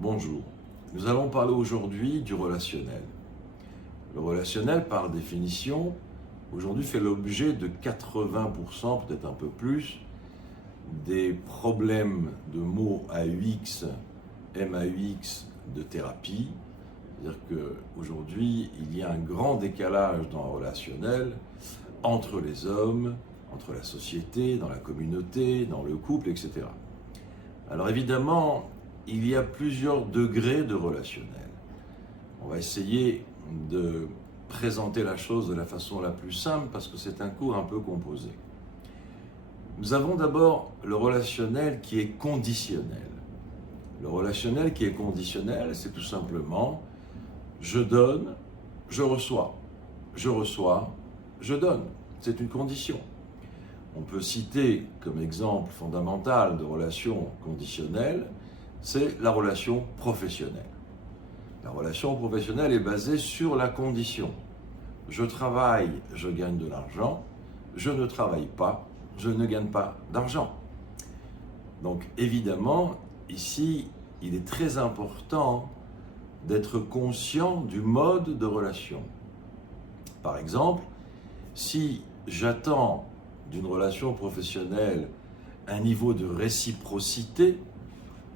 Bonjour, nous allons parler aujourd'hui du relationnel. Le relationnel, par définition, aujourd'hui fait l'objet de 80%, peut-être un peu plus, des problèmes de mots AUX, MAUX de thérapie. C'est-à-dire qu'aujourd'hui, il y a un grand décalage dans le relationnel entre les hommes, entre la société, dans la communauté, dans le couple, etc. Alors évidemment, il y a plusieurs degrés de relationnel. On va essayer de présenter la chose de la façon la plus simple parce que c'est un cours un peu composé. Nous avons d'abord le relationnel qui est conditionnel. Le relationnel qui est conditionnel, c'est tout simplement je donne, je reçois. Je reçois, je donne. C'est une condition. On peut citer comme exemple fondamental de relation conditionnelle, c'est la relation professionnelle. La relation professionnelle est basée sur la condition. Je travaille, je gagne de l'argent. Je ne travaille pas, je ne gagne pas d'argent. Donc évidemment, ici, il est très important d'être conscient du mode de relation. Par exemple, si j'attends d'une relation professionnelle un niveau de réciprocité,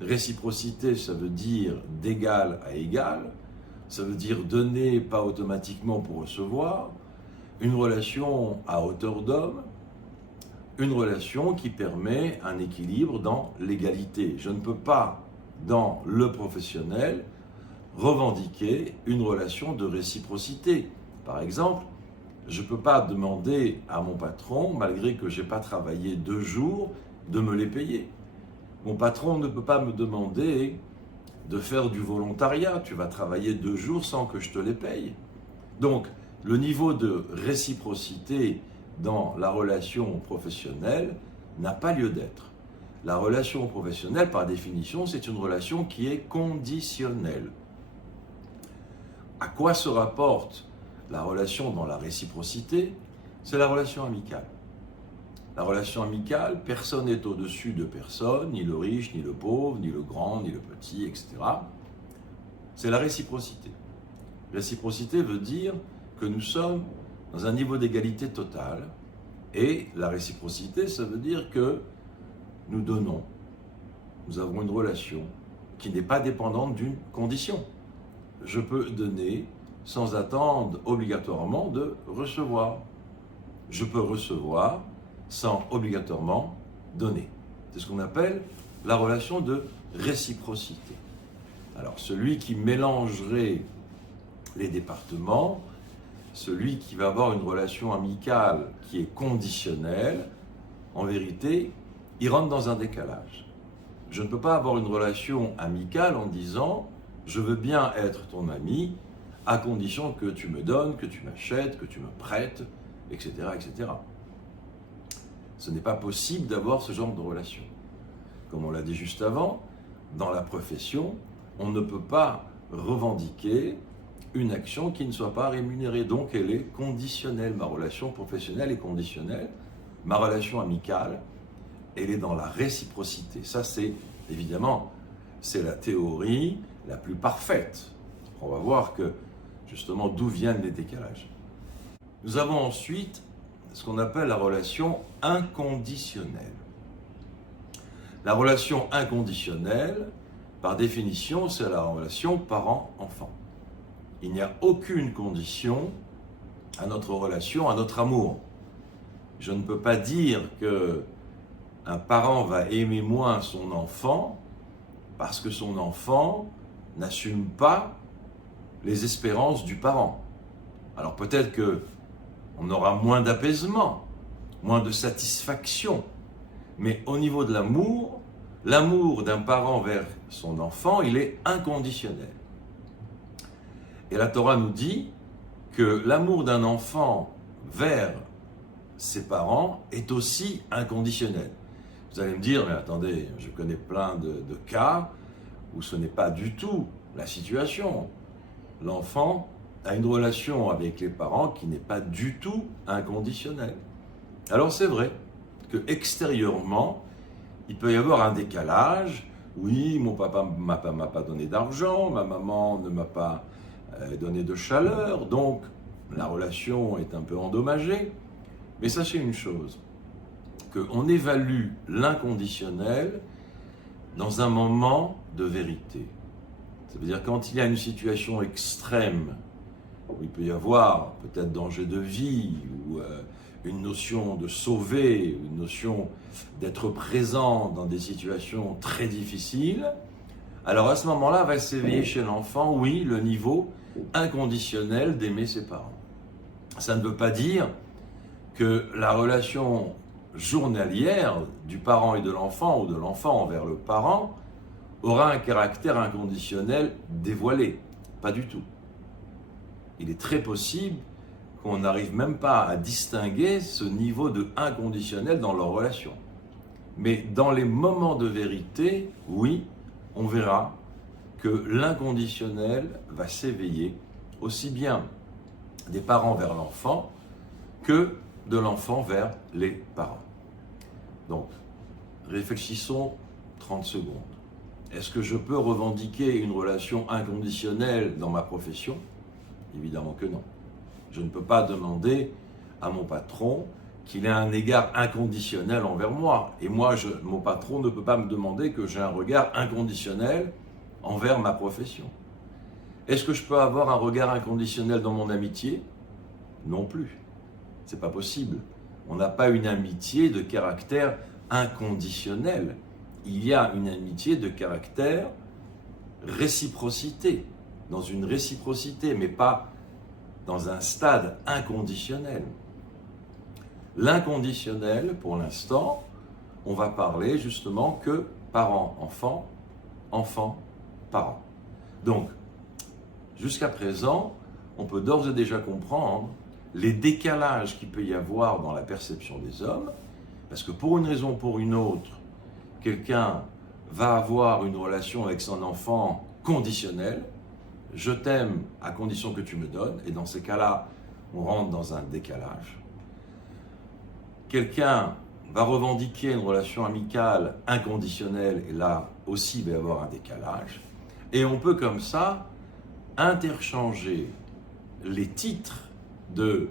réciprocité, ça veut dire d'égal à égal, ça veut dire donner pas automatiquement pour recevoir, une relation à hauteur d'homme, une relation qui permet un équilibre dans l'égalité. Je ne peux pas, dans le professionnel, revendiquer une relation de réciprocité. Par exemple, je ne peux pas demander à mon patron, malgré que je n'ai pas travaillé 2 jours, de me les payer. Mon patron ne peut pas me demander de faire du volontariat. Tu vas travailler 2 jours sans que je te les paye. Donc, le niveau de réciprocité dans la relation professionnelle n'a pas lieu d'être. La relation professionnelle, par définition, c'est une relation qui est conditionnelle. À quoi se rapporte la relation dans la réciprocité? C'est la relation amicale. La relation amicale, personne n'est au-dessus de personne, ni le riche, ni le pauvre, ni le grand, ni le petit, etc. C'est la réciprocité. Réciprocité veut dire que nous sommes dans un niveau d'égalité totale. Et la réciprocité, ça veut dire que nous donnons. Nous avons une relation qui n'est pas dépendante d'une condition. Je peux donner sans attendre obligatoirement de recevoir. Je peux recevoir sans obligatoirement donner. C'est ce qu'on appelle la relation de réciprocité. Alors, celui qui mélangerait les départements, celui qui va avoir une relation amicale qui est conditionnelle, en vérité, il rentre dans un décalage. Je ne peux pas avoir une relation amicale en disant « je veux bien être ton ami » à condition que tu me donnes, que tu m'achètes, que tu me prêtes, etc., etc. Ce n'est pas possible d'avoir ce genre de relation. Comme on l'a dit juste avant, dans la profession, on ne peut pas revendiquer une action qui ne soit pas rémunérée. Donc elle est conditionnelle. Ma relation professionnelle est conditionnelle. Ma relation amicale, elle est dans la réciprocité. Ça, c'est évidemment, c'est la théorie la plus parfaite. On va voir que, justement, d'où viennent les décalages. Nous avons ensuite ce qu'on appelle la relation inconditionnelle. La relation inconditionnelle, par définition, c'est la relation parent-enfant. Il n'y a aucune condition à notre relation, à notre amour. Je ne peux pas dire qu'un parent va aimer moins son enfant parce que son enfant n'assume pas les espérances du parent. Alors peut-être qu'on aura moins d'apaisement, moins de satisfaction, mais au niveau de l'amour d'un parent vers son enfant, il est inconditionnel. Et la Torah nous dit que l'amour d'un enfant vers ses parents est aussi inconditionnel. Vous allez me dire, mais attendez, je connais plein de cas où ce n'est pas du tout la situation. L'enfant a une relation avec les parents qui n'est pas du tout inconditionnelle. Alors c'est vrai que extérieurement, il peut y avoir un décalage Oui, mon papa m'a pas donné d'argent, ma maman ne m'a pas donné de chaleur, donc la relation est un peu endommagée. Mais sachez une chose, qu'on évalue l'inconditionnel dans un moment de vérité. Ça veut dire quand il y a une situation extrême, où il peut y avoir peut-être danger de vie, ou une notion de sauver, une notion d'être présent dans des situations très difficiles, alors à ce moment-là va s'éveiller chez l'enfant, oui, le niveau inconditionnel d'aimer ses parents. Ça ne veut pas dire que la relation journalière du parent et de l'enfant, ou de l'enfant envers le parent, aura un caractère inconditionnel dévoilé. Pas du tout. Il est très possible qu'on n'arrive même pas à distinguer ce niveau de inconditionnel dans leur relation. Mais dans les moments de vérité, oui, on verra que l'inconditionnel va s'éveiller aussi bien des parents vers l'enfant que de l'enfant vers les parents. Donc, réfléchissons 30 secondes. Est-ce que je peux revendiquer une relation inconditionnelle dans ma profession? Évidemment que non. Je ne peux pas demander à mon patron qu'il ait un égard inconditionnel envers moi. Et moi, mon patron ne peut pas me demander que j'ai un regard inconditionnel envers ma profession. Est-ce que je peux avoir un regard inconditionnel dans mon amitié? Non plus. C'est pas possible. On n'a pas une amitié de caractère inconditionnel. Il y a une amitié de caractère réciprocité, dans une réciprocité, mais pas dans un stade inconditionnel. L'inconditionnel, pour l'instant, on va parler justement que parent-enfant, enfant-parent. Donc, jusqu'à présent, on peut d'ores et déjà comprendre les décalages qu'il peut y avoir dans la perception des hommes, parce que pour une raison ou pour une autre, quelqu'un va avoir une relation avec son enfant conditionnelle. Je t'aime à condition que tu me donnes, et dans ces cas-là, on rentre dans un décalage. Quelqu'un va revendiquer une relation amicale inconditionnelle, et là aussi il va y avoir un décalage. Et on peut comme ça interchanger les titres de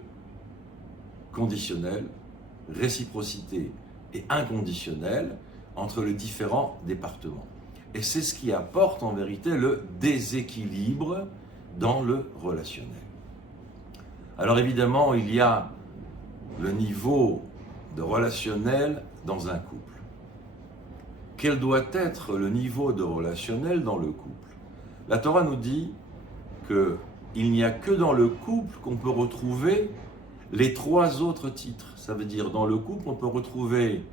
conditionnel, réciprocité et inconditionnel entre les différents départements. Et c'est ce qui apporte en vérité le déséquilibre dans le relationnel. Alors évidemment, il y a le niveau de relationnel dans un couple. Quel doit être le niveau de relationnel dans le couple? La Torah nous dit qu'il n'y a que dans le couple qu'on peut retrouver les trois autres titres. Ça veut dire dans le couple, on peut retrouver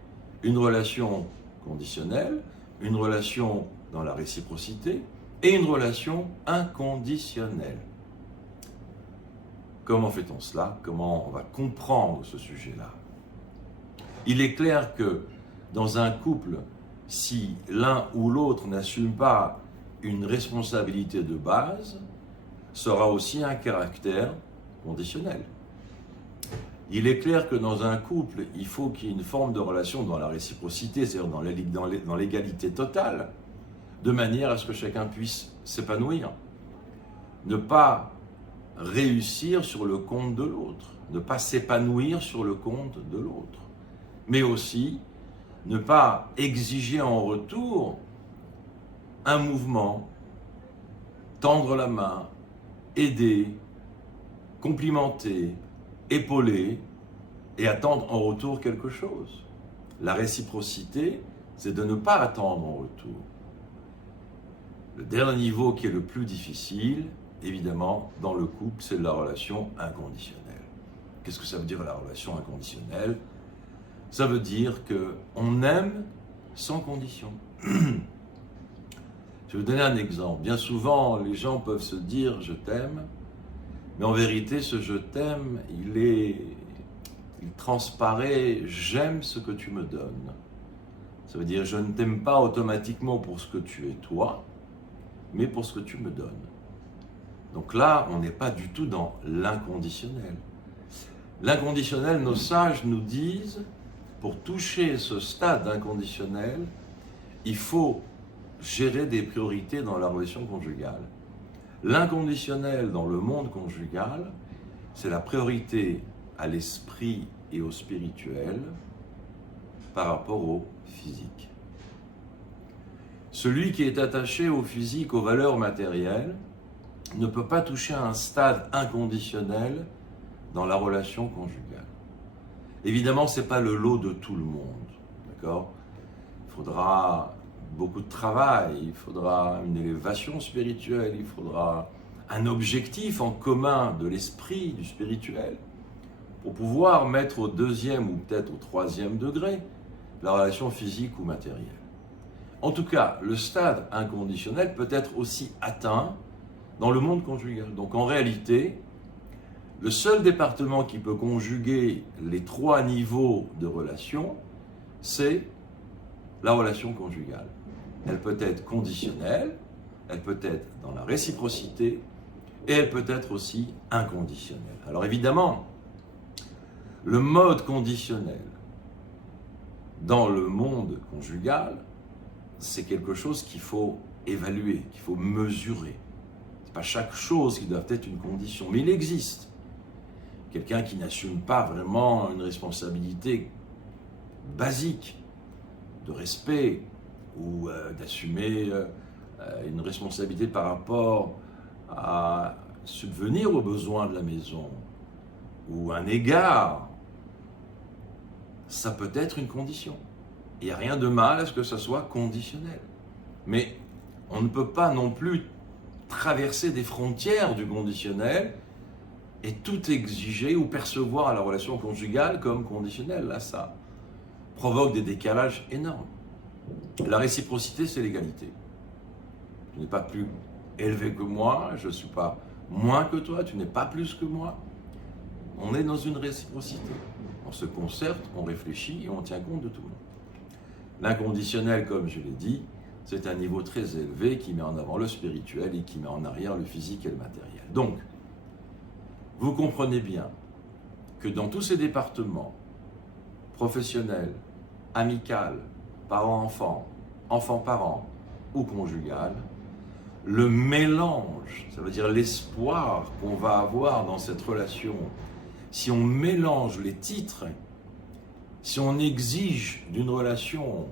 une relation conditionnelle, une relation dans la réciprocité et une relation inconditionnelle. Comment fait-on cela? Comment on va comprendre ce sujet-là? Il est clair que dans un couple, si l'un ou l'autre n'assume pas une responsabilité de base, sera aussi un caractère conditionnel. Il est clair que dans un couple, il faut qu'il y ait une forme de relation dans la réciprocité, c'est-à-dire dans l'égalité totale, de manière à ce que chacun puisse s'épanouir. Ne pas réussir sur le compte de l'autre, ne pas s'épanouir sur le compte de l'autre, mais aussi ne pas exiger en retour un mouvement, tendre la main, aider, complimenter, épauler et attendre en retour quelque chose. La réciprocité, c'est de ne pas attendre en retour. Le dernier niveau qui est le plus difficile, évidemment, dans le couple, c'est la relation inconditionnelle. Qu'est-ce que ça veut dire la relation inconditionnelle? Ça veut dire qu'on aime sans condition. Je vais vous donner un exemple. Bien souvent, les gens peuvent se dire « je t'aime », mais en vérité, ce « je t'aime », il transparaît « j'aime ce que tu me donnes ». Ça veut dire « je ne t'aime pas automatiquement pour ce que tu es toi, mais pour ce que tu me donnes ». Donc là, on n'est pas du tout dans l'inconditionnel. L'inconditionnel, nos sages nous disent, pour toucher ce stade inconditionnel, il faut gérer des priorités dans la relation conjugale. L'inconditionnel dans le monde conjugal, c'est la priorité à l'esprit et au spirituel par rapport au physique. Celui qui est attaché au physique, aux valeurs matérielles, ne peut pas toucher à un stade inconditionnel dans la relation conjugale. Évidemment, ce n'est pas le lot de tout le monde, d'accord ? Il faudra beaucoup de travail, il faudra une élévation spirituelle, il faudra un objectif en commun de l'esprit, du spirituel, pour pouvoir mettre au deuxième ou peut-être au troisième degré la relation physique ou matérielle. En tout cas, le stade inconditionnel peut être aussi atteint dans le monde conjugal. Donc en réalité, le seul département qui peut conjuguer les trois niveaux de relation, c'est la relation conjugale. Elle peut être conditionnelle, elle peut être dans la réciprocité, et elle peut être aussi inconditionnelle. Alors évidemment, le mode conditionnel dans le monde conjugal, c'est quelque chose qu'il faut évaluer, qu'il faut mesurer. Ce n'est pas chaque chose qui doit être une condition, mais il existe. Quelqu'un qui n'assume pas vraiment une responsabilité basique de respect ou d'assumer une responsabilité par rapport à subvenir aux besoins de la maison ou un égard, ça peut être une condition. Il n'y a rien de mal à ce que ça soit conditionnel. Mais on ne peut pas non plus traverser des frontières du conditionnel et tout exiger ou percevoir la relation conjugale comme conditionnelle. Là, ça provoque des décalages énormes. La réciprocité, c'est l'égalité. Tu n'es pas plus élevé que moi, je ne suis pas moins que toi, tu n'es pas plus que moi. On est dans une réciprocité. On se concerte, on réfléchit et on tient compte de tout le monde. L'inconditionnel, comme je l'ai dit, c'est un niveau très élevé qui met en avant le spirituel et qui met en arrière le physique et le matériel. Donc, vous comprenez bien que dans tous ces départements, professionnels, amical, parent-enfant, enfant-parent ou conjugal, le mélange, ça veut dire l'espoir qu'on va avoir dans cette relation, si on mélange les titres, si on exige d'une relation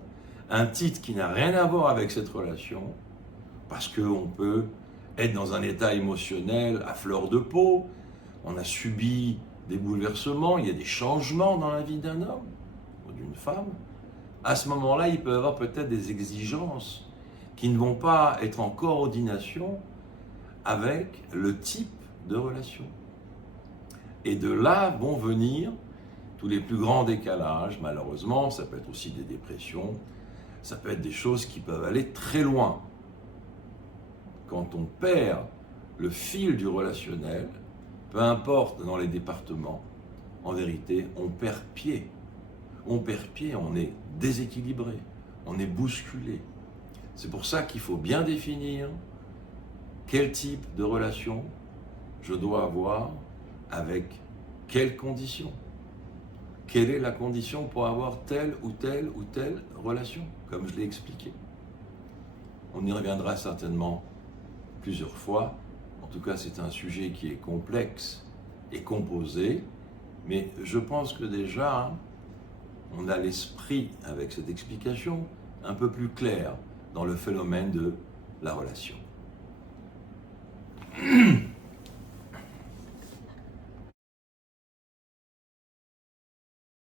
un titre qui n'a rien à voir avec cette relation, parce qu'on peut être dans un état émotionnel à fleur de peau, on a subi des bouleversements, il y a des changements dans la vie d'un homme ou d'une femme, à ce moment-là, il peut y avoir peut-être des exigences qui ne vont pas être en coordination avec le type de relation. Et de là vont venir tous les plus grands décalages, malheureusement, ça peut être aussi des dépressions, ça peut être des choses qui peuvent aller très loin. Quand on perd le fil du relationnel, peu importe dans les départements, en vérité, on perd pied. On perd pied, on est déséquilibré, on est bousculé. C'est pour ça qu'il faut bien définir quel type de relation je dois avoir avec quelles conditions. Quelle est la condition pour avoir telle ou telle ou telle relation, comme je l'ai expliqué. On y reviendra certainement plusieurs fois. En tout cas, c'est un sujet qui est complexe et composé, mais je pense que déjà, on a l'esprit, avec cette explication, un peu plus clair dans le phénomène de la relation.